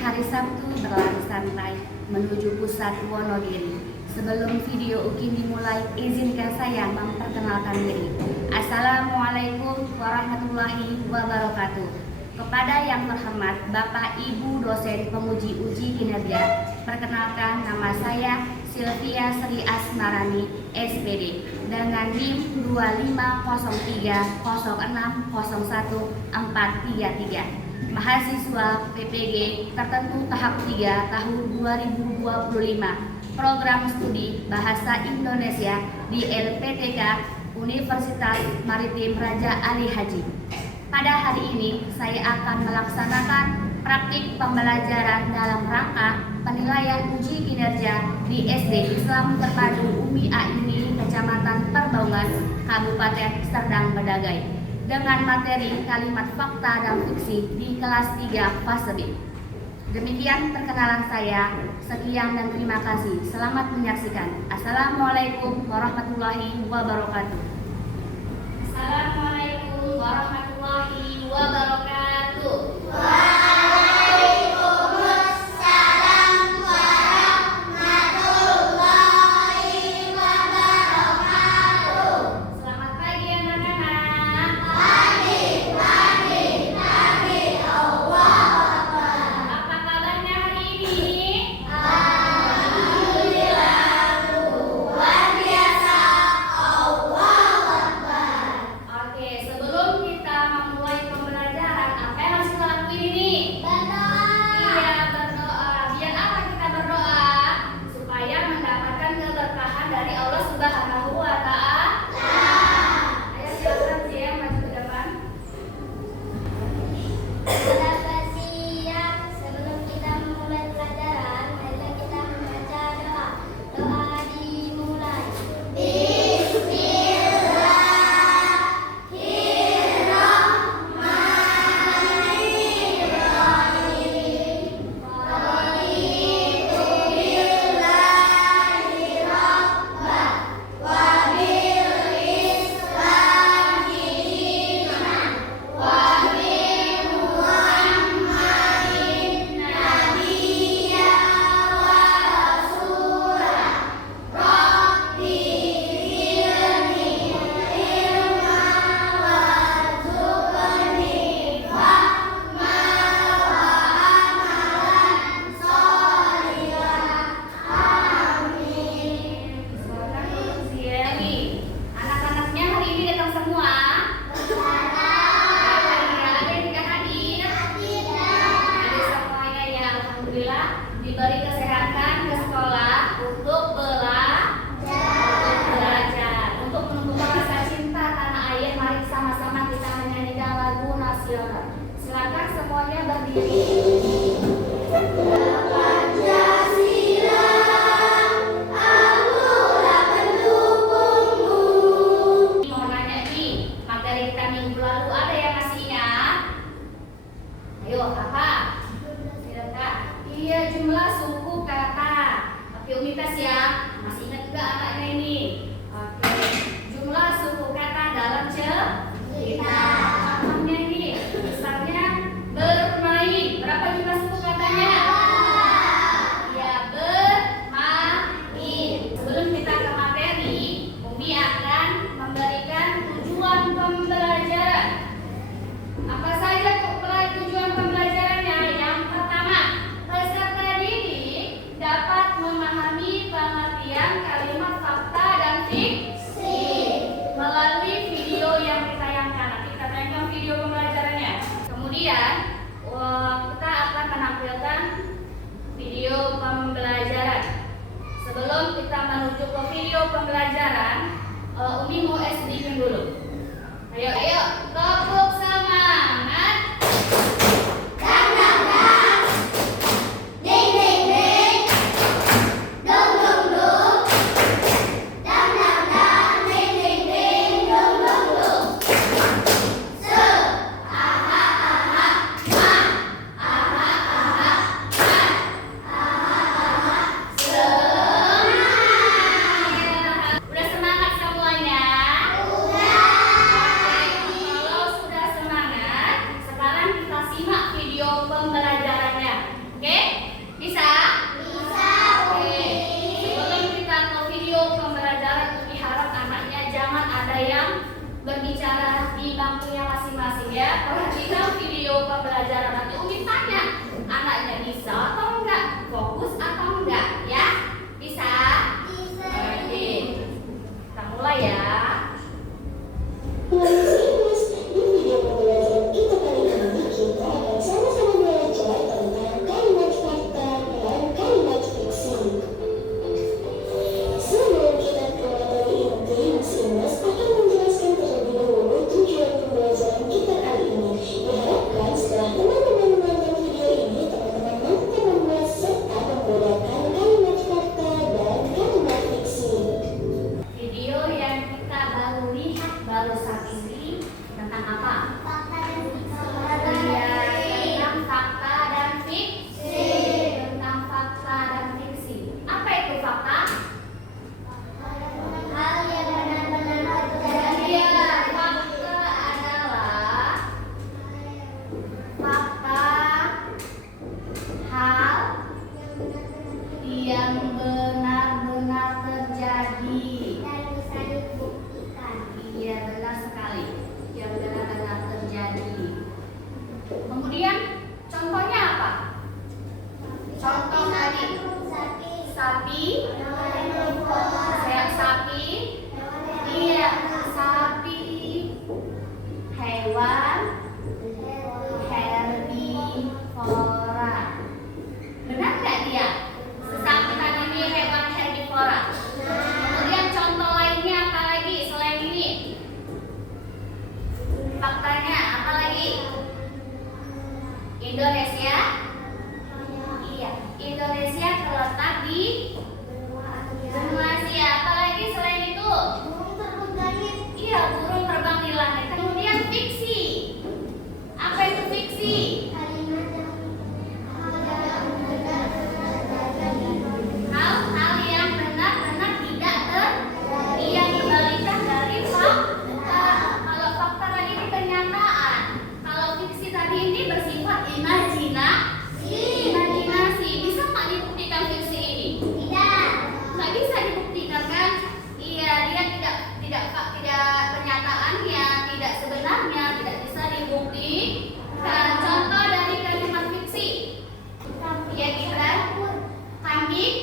hari Sabtu berlari santai menuju pusat Wonogiri. Sebelum video UKIN dimulai, izinkan saya memperkenalkan diri. Assalamualaikum warahmatullahi wabarakatuh. Kepada yang terhormat Bapak Ibu dosen penguji uji kinerja, perkenalkan nama saya Sylvia Sri Asmarani, SPD, dengan NIM 2503060143, mahasiswa PPG tertentu tahap 3 tahun 2025, program studi Bahasa Indonesia di LPTK Universitas Maritim Raja Ali Haji. Pada hari ini saya akan melaksanakan praktik pembelajaran dalam rangka penilaian uji kinerja di SD Islam Terpadu Umi Aini, Kecamatan Perbaungan, Kabupaten Serdang Bedagai, dengan materi kalimat fakta dan fiksi di kelas 3 fase B. Demikian perkenalan saya. Sekian dan terima kasih. Selamat menyaksikan. Assalamualaikum warahmatullahi wabarakatuh. Assalamualaikum warahmatullahi wabarakatuh. Diberi kesehatan ke sekolah untuk belajar, untuk menumbuhkan rasa cinta tanah air. Mari sama-sama kita menyanyikan lagu nasional. Silakan semuanya berdiri. Jumlah suku kata. Oke, Umitas ya. Masih ingat juga anaknya ini. Oke. Jumlah suku kata dalam cerita. Contohnya ini, misalnya bermain. Berapa jumlah suku katanya? Ya, bermain. Sebelum kita ke materi, Umi akan memberikan tujuan pembelajaran. Apa saja tujuan pembelajarannya? Yang pertama, dapat memahami pengertian kalimat fakta dan fiksi melalui video yang ditayangkan. Nanti kita tayangkan video pembelajarannya. Kemudian kita akan menampilkan video pembelajaran. Sebelum kita menuju ke video pembelajaran, Umi mau SD dulu. Ayo, tepuk semangat. Udah semangat semuanya? Oke, kalau sudah Sapi. Sapi. Iya, sapi. Hewan herbivora. Benar nggak dia? Sapi tadi ini hewan herbivora. Kemudian contoh lainnya apa lagi selain ini? Faktanya apa lagi? Indonesia. Iya, Indonesia terletak di benua Asia. Apa lagi selain itu? Iya, burung terbang di langit. Kemudian fiksi. Apa itu fiksi? Hal-hal yang benar-benar tidak terjadi, yang kebalikan dari fakta. Kalau fakta tadi ini kenyataan. Kalau fiksi tadi ini bersifat imajinasi. Bisa nggak dibuktikan fiksi ini? Tidak. Nggak bisa dibuktikan kan? Iya, dia tidak kenyataannya, tidak sebenarnya, tidak bisa dibuktikan. Contoh dari kalimat fiksi. Ya, Gibran. Kambing.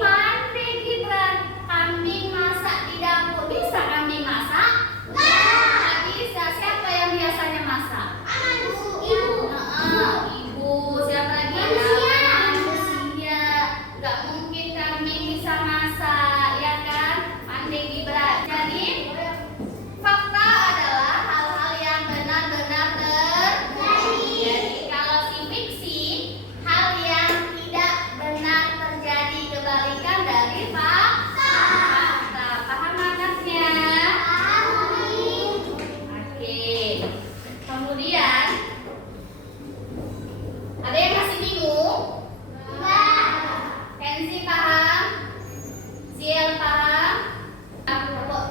Pandai Gibran. Kambing masak di dapur. Bisa kambing masak? Nggak bisa. Siapa yang biasanya masak? Ibu. Ibu. Siapa lagi? Manusia. Nggak mungkin kambing bisa masak, ya kan? Pandai Gibran. Jadi fakta adalah hal-hal yang benar-benar terjadi. Jadi kalau si fiksi, hal yang tidak benar terjadi, kebalikan dari fakta. Paham maknanya? Oke. Kemudian ada yang masih bingung? Kenzi paham? Siel paham?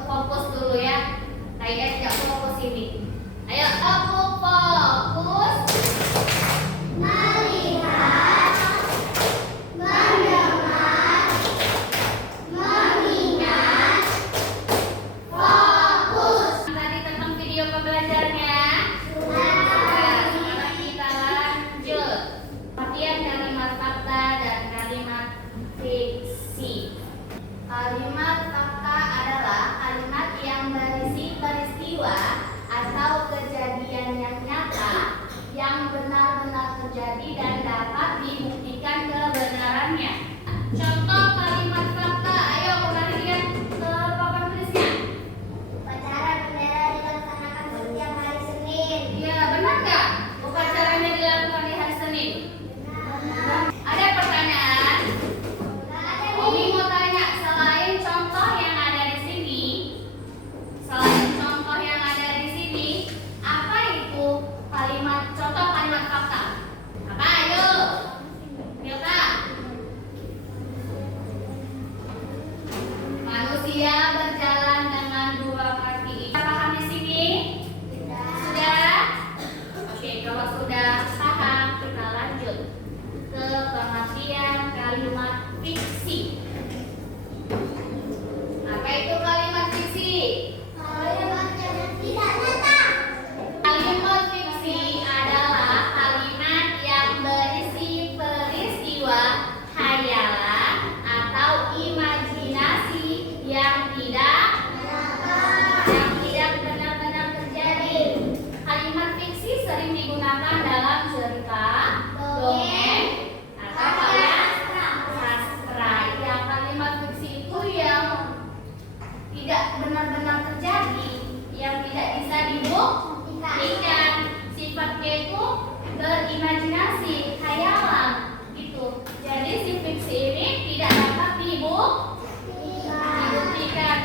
Fokus dulu ya. Saya tidak fokus ini. Ayo, aku fokus. Melihat, mendengar, mengingat, fokus. Tadi tentang video pembelajarannya. Sekarang kita lanjut. Latihan kalimat fakta dan kalimat fiksi. Kalimat fakta adalah kalimat yang berisi peristiwa atau kejadian yang nyata yang benar-benar terjadi dan dapat dibuktikan kebenarannya. Contoh kalimat fakta, ayo kembali lihat ke papan tulisnya. Upacara bendera dilaksanakan setiap hari Senin. Iya, benar nggak? Upacaranya dilakukan di hari Senin. Ada pertanyaan? Omi mau tanya, selain contoh yang ada di sini, apa itu contoh kalimat fakta? Apa? Ayo, Milka. Manusia berjalan dengan dua kaki. Paham di sini? Sudah? Oke, kalau sudah paham, kita lanjut ke pengertian kalimat fiksi. Apa itu kalimat fiksi? Kalimat yang tidak nyata. Kalimat fiksi adalah kalimat yang berisi peristiwa, khayalan, atau imajinasi yang tidak benar-benar terjadi. Kalimat fiksi sering digunakan dalam cerita, dongeng, atau karya sastra. Ya, kalimat fiksi itu yang tidak benar-benar terjadi, yang tidak bisa dibuktikan. Sifatnya itu berimajinasi, khayalan gitu. Jadi si fiksi ini tidak dapat dibuktikan.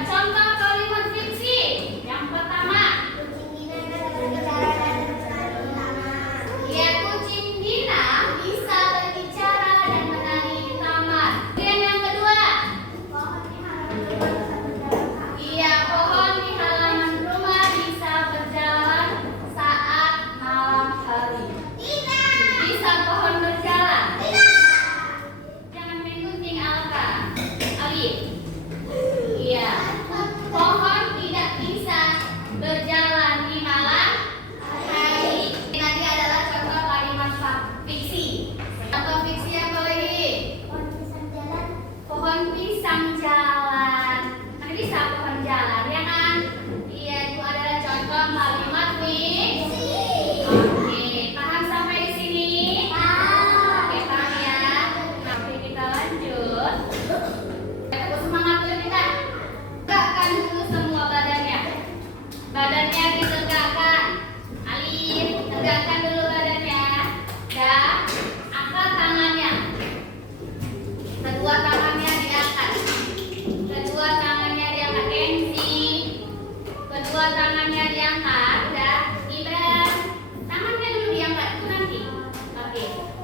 Contoh kalimat fiksi yang pertama. Ya, kucing Dina bisa berbicara dan menari di taman. Kemudian yang kedua. Iya, pohon di halaman rumah bisa berjalan saat malam hari. Bisa pohon berjalan. Jangan main gunting, Alka. Alif. Iya. Pohon tidak bisa berjalan di malam hari. Ini tadi adalah contoh kalimat fiksi. Contoh fiksi apa lagi? Pohon bisa berjalan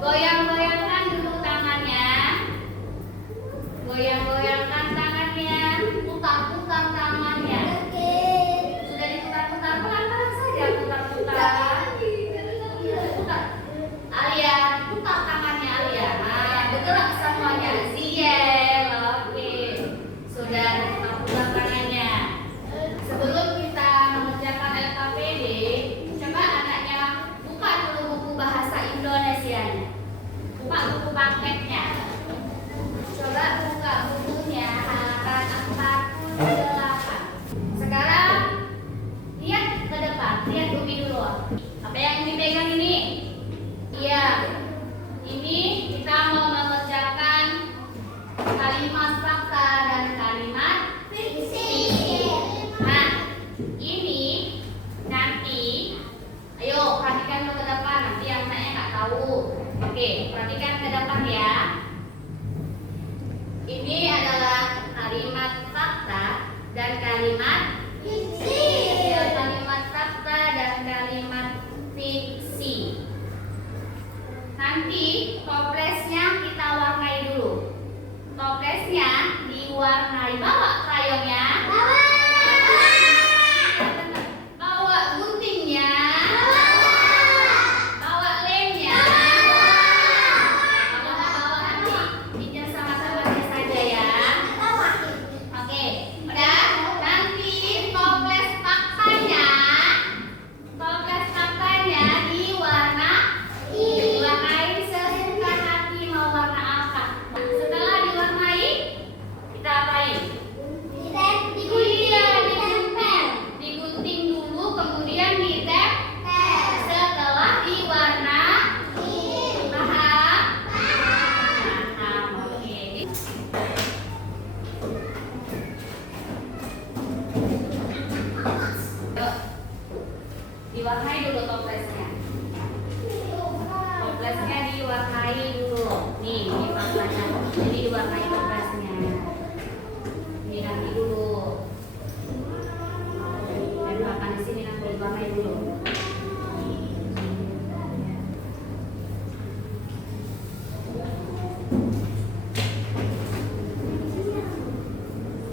Goyang-goyangkan dulu tangannya. Goyang-goyangkan tangannya. Putar-putar tangannya. Sudah diputar-putar, pelan-pelan saja putar-putar. Putar. Alia, putar tangannya Alia. Nah, bergerak semuanya. Ziel, oke. Sudah putar tangannya. Sebelum kita mengerjakan LKPD, coba anaknya buka dulu buku bahasa Indonesianya. Buka buku paketnya. Coba buka bukunya halaman 48. Sekarang lihat ke depan, lihat Umi dulu. Apa yang Umi pegang ini? Iya. Ini kita mau mengerjakan kalimat fakta dan kalimat fiksi. Nah, ini nanti, ayo perhatikan ke depan. Nanti yang anaknya nggak tahu. Oke, perhatikan ke depan ya. Ini adalah kalimat fakta dan kalimat fiksi. Kalimat fakta dan kalimat fiksi. Nanti toplesnya kita warnai dulu. Toplesnya diwarnai, bawa krayonnya. Bawa guntingnya. Bawa lemnya. Kalau nggak bawa nanti pinjam sama temannya saja ya. Oke, udah. Nanti toples faktanya diwarnai sesuka hati mau warna apa. Setelah diwarnai, kita apain? Digunting dulu, kemudian ditempel. Setelah diwarnai, paham? Paham, oke. Yuk, diwarnai dulu toplesnya. Toplesnya diwarnai dulu. Nih, ini faktanya. Jadi diwarnai toplesnya. Ini nanti dulu. Dan makan di sini nanti diwarnai dulu.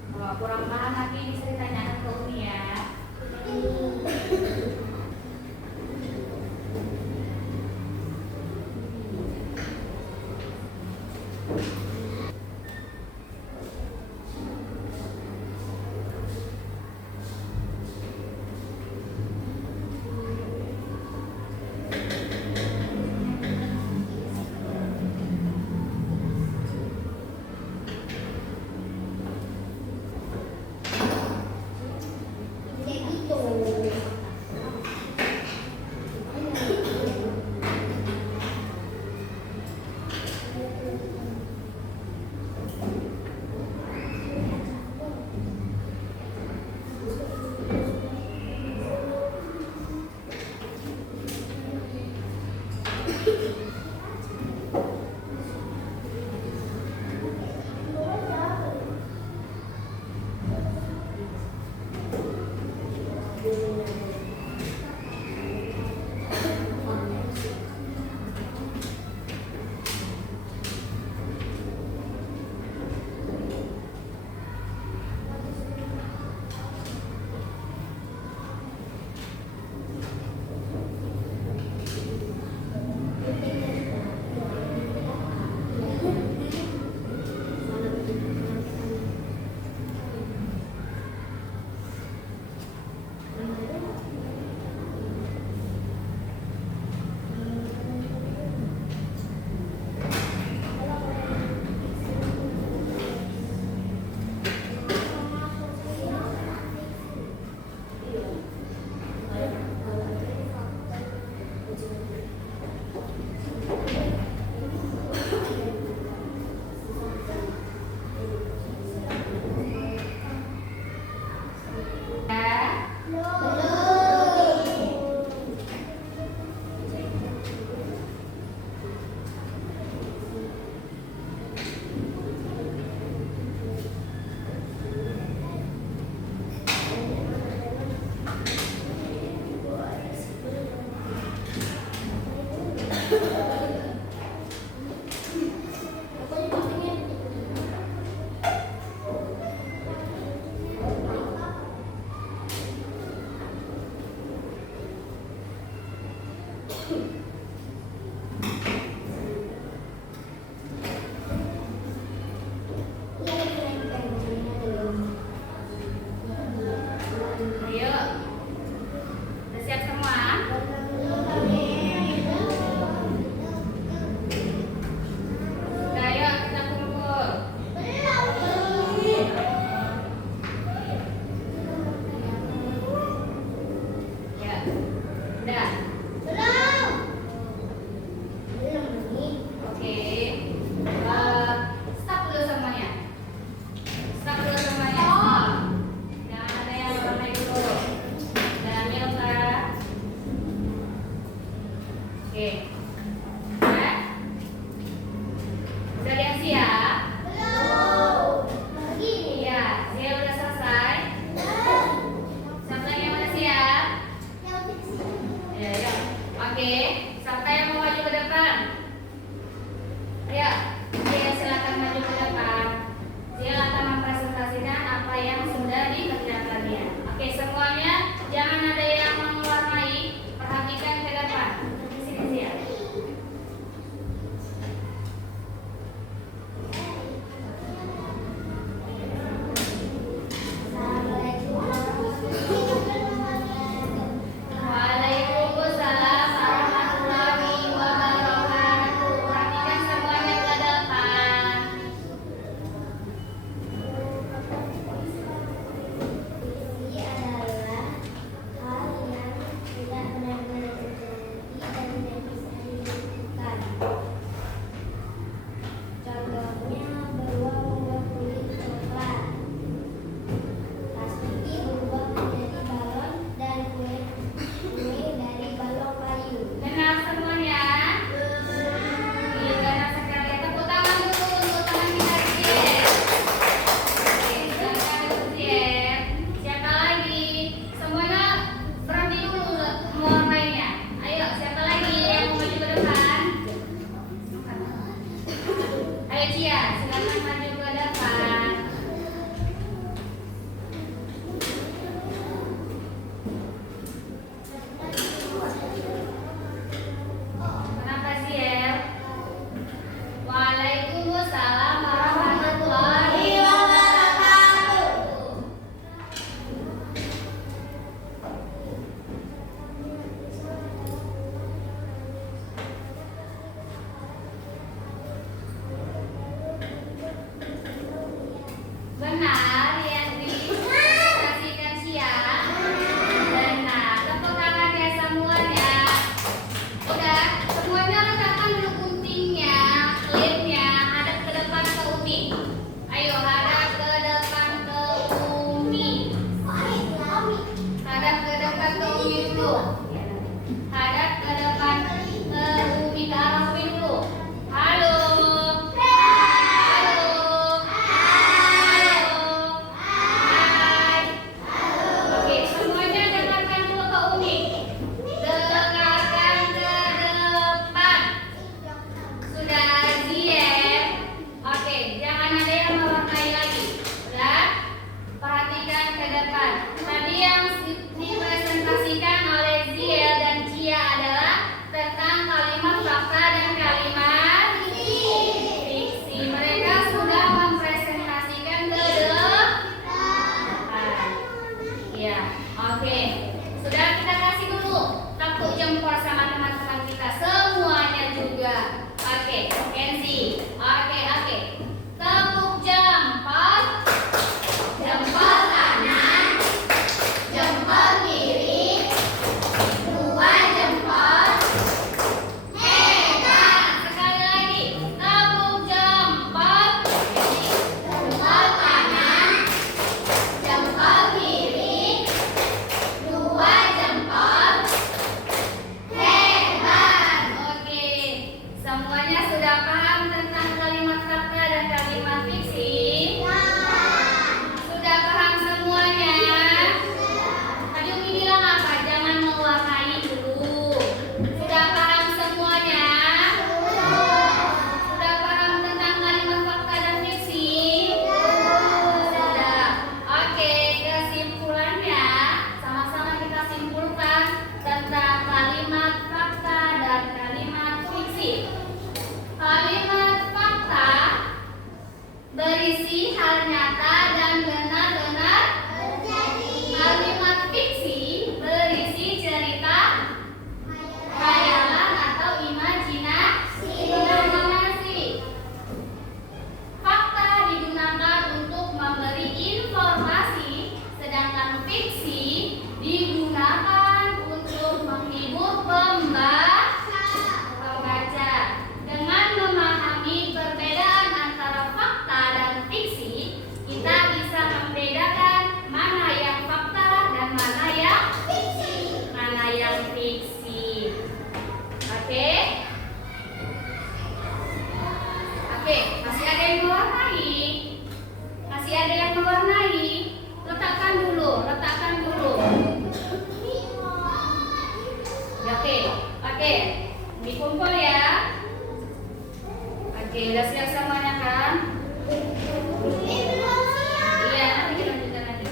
Kalau kurang paham nanti bisa ditanyakan ke Umi ya. Cia, silakan maju ke depan. Kenapa sih El? Waalaikumsalam warahmatullahi wabarakatuh. Benar ya, dipresentasikan siang. Benar, tepuk tangan ya semuanya. Udah, semuanya letakkan dulu guntingnya, klipnya, hadap ke depan ke Umi. Ayo, hadap ke depan ke Umi. Hadap ke depan ke Umi dulu. Hadap ke depan ke Umi, ke arah Umi dulu. Halo. Halo. Halo. Hai. Oke, semuanya dengarkan dulu ke Umi. Dengarkan ke depan. Sudah siap? Oke, jangan ada yang mewarnai lagi. Udah? Perhatikan ke depan. Tadi yang dipresentasikan oleh Ziel dan Cia adalah tentang kalimat fakta dan kalimat fiksi. Mereka sudah mempresentasikan ke depan. Ya, oke. Sudah kita kasih dulu tepuk jempol sama teman-teman kita semuanya juga. Oke, Kenzi. Oke. Tepuk jempol. Jempol kanan. Jempol kiri. Dua jempol. Hebat. Sekali lagi. Tepuk jempol. Jempol kanan. Jempol kiri. Dua jempol. Hebat. Oke. Semuanya sudah paham tentang kalimat fakta dan kalimat fiksi? Sudah paham semuanya? Tadi Umi bilang apa? Jangan mewarnai dulu. Sudah paham semuanya? Sudah paham tentang kalimat fakta dan fiksi? Sudah. Oke, kesimpulannya sama-sama kita simpulkan tentang kalimat fakta dan kalimat fiksi. Kalimat fakta berisi hal nyata dan benar-benar Terjadi. Kalimat fiksi berisi cerita, khayalan atau imajinasi. Fakta digunakan untuk memberi informasi, sedangkan fiksi digunakan untuk menghibur pembaca. Dengan memahami perbedaan antara fakta dan fiksi, kita bisa membedakan mana yang fakta dan mana yang fiksi. Oke? Oke, masih ada yang mewarnai? Masih ada yang mewarnai? Letakkan dulu. Oke. Dikumpul ya. Oke, udah siap semuanya kan? Iya, nanti kita lanjutkan lagi.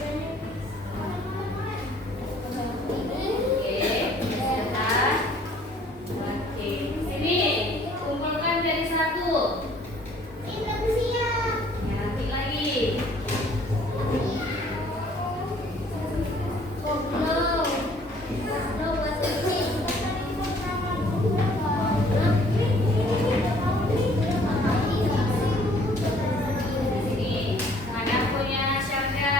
Oke, silakan. Oke, sini kumpulkan jadi satu. Ya, nanti lagi. Sini, mana punya Syarga?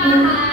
paham.